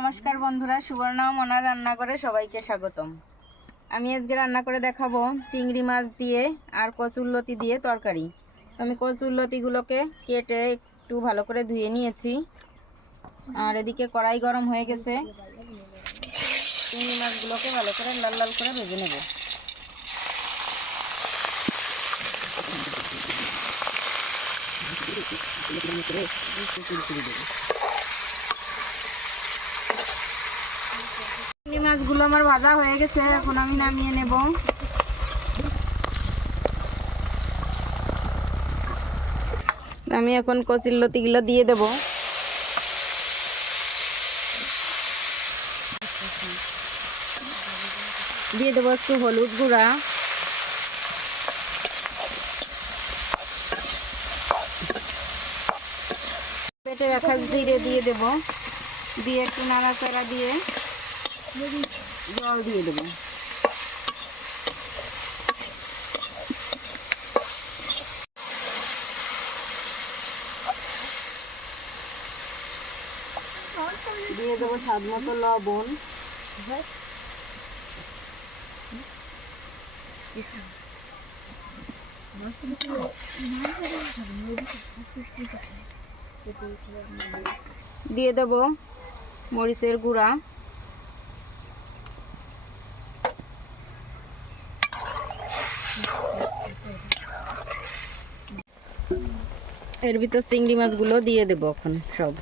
নমস্কার বন্ধুরা, সুবর্ণা মনার রান্নাঘরে সবাইকে স্বাগতম। আমি আজকে রান্না করে দেখাবো চিংড়ি মাছ দিয়ে আর কচুরলতি দিয়ে তরকারি। আমি কচুরলতিগুলোকে কেটে একটু ভালো করে ধুয়ে নিয়েছি। আর এদিকে কড়াই গরম হয়ে গেছে, চিংড়ি মাছগুলোকে ভালো করে লাল লাল করে ভেজে নেব। চিংড়ি মাছগুলো আমার ভাজা হয়ে গেছে, এখন আমি নামিয়ে নেব। আমি এখন কচুরলতিগুলো দিয়ে দেব। দিয়ে দেবো একটু হলুদ গুঁড়া, পেটে রাখা জিরে দিয়ে দেব, দিয়ে একটু নাড়াচাড়া দিয়ে জল দিয়ে দেব। দিয়ে দেবো স্বাদ মতো লবণ, দিয়ে দেব মরিচের গুঁড়া, এর ভিতর চিংড়ি মাছগুলো দিয়ে দেবো এখন সব।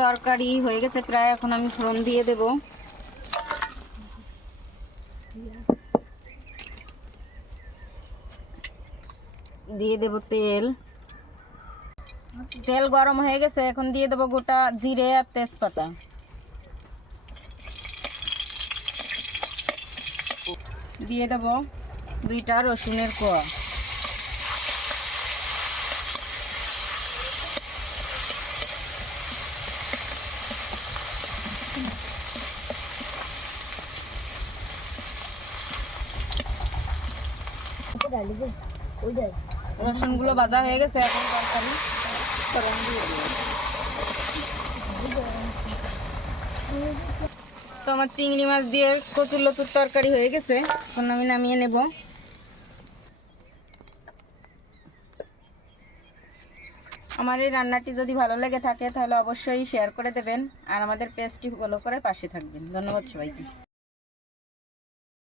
তরকারি হয়ে গেছে প্রায়, এখন আমি ফোড়ন দিয়ে দেব। দিয়ে দেব তেল, তেল গরম হয়ে গেছে, এখন দিয়ে দেব গোটা জিরে আর তেজপাতা। দিয়ে দেব 2টা রসুনের কোয়া। রসুনগুলো ভাজা হয়ে গেছে, এখন তরকারি ফোড়ন দিয়ে দেব। তো আমার চিংড়ি মাছ দিয়ে কচুরলতির তরকারি হয়ে গেছে, এখন আমি নামিয়ে নেব। আমার এই রান্নাটি যদি ভালো লেগে থাকে তাহলে অবশ্যই শেয়ার করে দেবেন, আর আমাদের পেজটি ফলো করে পাশে থাকবেন। ধন্যবাদ সবাইকে।